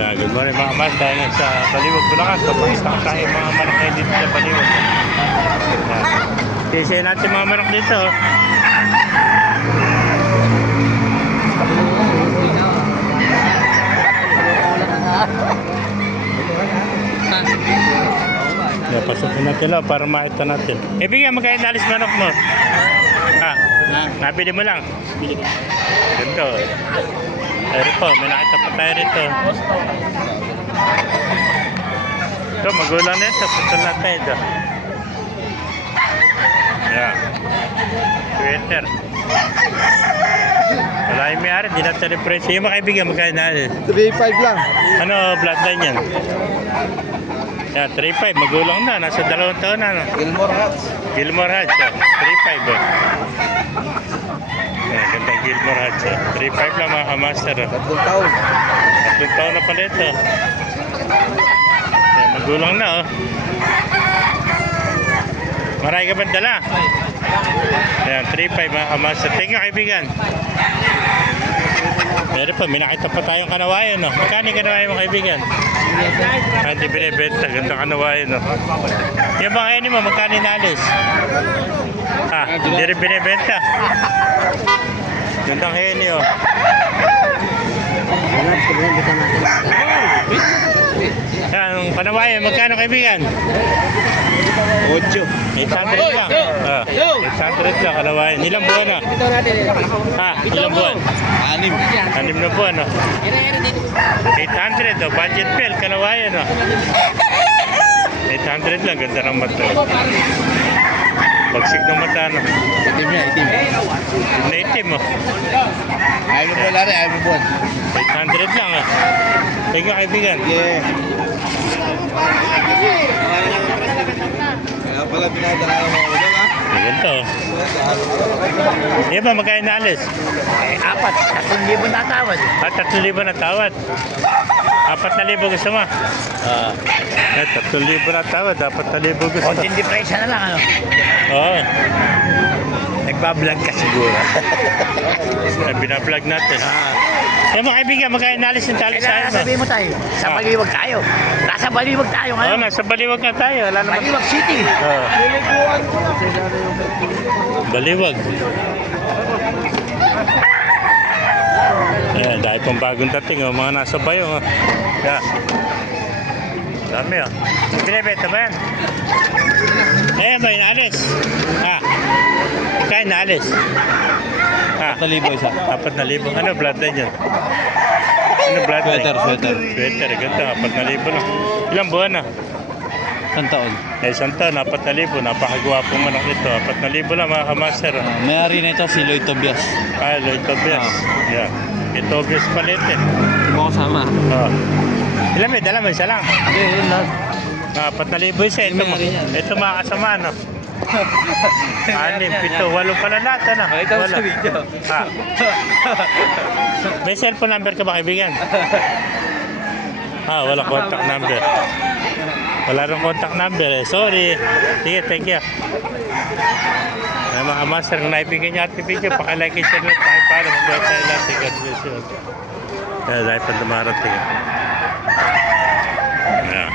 Good morning mga mas, dahil sa Baliwag, Bulacan. Papakita ko sa akin mga manok ngayon dito sa Baliwag. Tisihin natin mga manok dito. Pasukin natin lang para makita natin. Bigyan mo kayo nalis manok mo. Nabili mo lang. Ganito. Ito po, may nakita pa tayo rito. Ito, magulang na ito. Putal na tayo ito. Yeah. Sweater. Wala yung may-ari, di natin represyo. Yung makaibigan, magkaya natin. 3.5 lang. Ano, bloodline yan? Yan, 3.5, magulang na. Nasa 2 taon na. No? Gilmore Hats. Gilmore Hats, 3.5. Yan, ganda Gilmore Hats. 3.5 lang mga kamaster. 3 taon. 3 taon na pala ito. Yan, magulang na, oh. Marami ka bang dala? Yan, 3.5 mga kamaster. Thank you, kaibigan. Meron pa, may nakita pa tayong kanawayan, no? Magkano yung kanawayan mo, kaibigan? Hindi binibenta, ganda kanawayan, no? Yung mga yun mo, magkano inalis? Hindi rin binibenta. Gandang heni, oh. Yan, kanawayan, magkano, kaibigan? 800 lang. 800 lang, kanawayan. Ilang buwan na? Ilang buwan? 6 na buwan, no? 800, oh. Budget fail, kanawayan, no? 800 lang, ganda ng mata. Pagsig ng mata, no? Itim niya, itim. Itim na itim, oh. Ayaw mo wala rin, ayaw mo buwan. 800 lang, oh. Thank you, kaibigan. Yeah. Kaya pala pinadala mo ulo, ha? Ganito. Yan ba, magkaya naalis? 3,000 na tawad. 3,000 na tawad. 4,000 gusto mo? 3,000 na tawad. 4,000 gusto. Konting depresya na lang, ano? Oo. Nagbablog ka siguro. Binablog natin. Yan mga kaibigan, magkaya naalis yung tali sa akin. Sabihin mo tayo, sa Baliwag tayo. Nasa Baliwag tayo ngayon. Oo, nasa Baliwag na tayo. Wala naman. Baliwag City. Oo. Baliwag. Ayan, dahil pang bagong dating, oh, mga nasa bayo. Oh. Yeah. Dami, oh. Binibenta ba yan? Ayan ba, inaalis? Kaya inaalis? 4,000 isa. 4,000. Ano bloodline yan? Ano bloodline? Sweater. Sweater, ganda. 4,000 lang. Ilang buwan na? 1 taon. Isang taon, 4,000. Napakagwapong manok nito. 4,000 lang mga kamaster. May-ari nito si Lloyd Tobias. Lloyd Tobias. Yeah. May Tobias palit eh. Hindi mo kasama. Ilan may dala mo? Isa lang. Hindi, yun lang. 4,000 isa. Ito mga kasama, no? 6, 7, 8 pala lahat, ano? Ito sa video. May cellphone number ka ba, kaibigan? Wala contact number. Wala rin contact number eh. Sorry. Sige, thank you. Mga master, kung naibigyan niyo ating video, pakilike and share nyo, pakipalo, mag-buhay tayo lahat. God bless you. Kaya dahil pa dumarating. Yeah.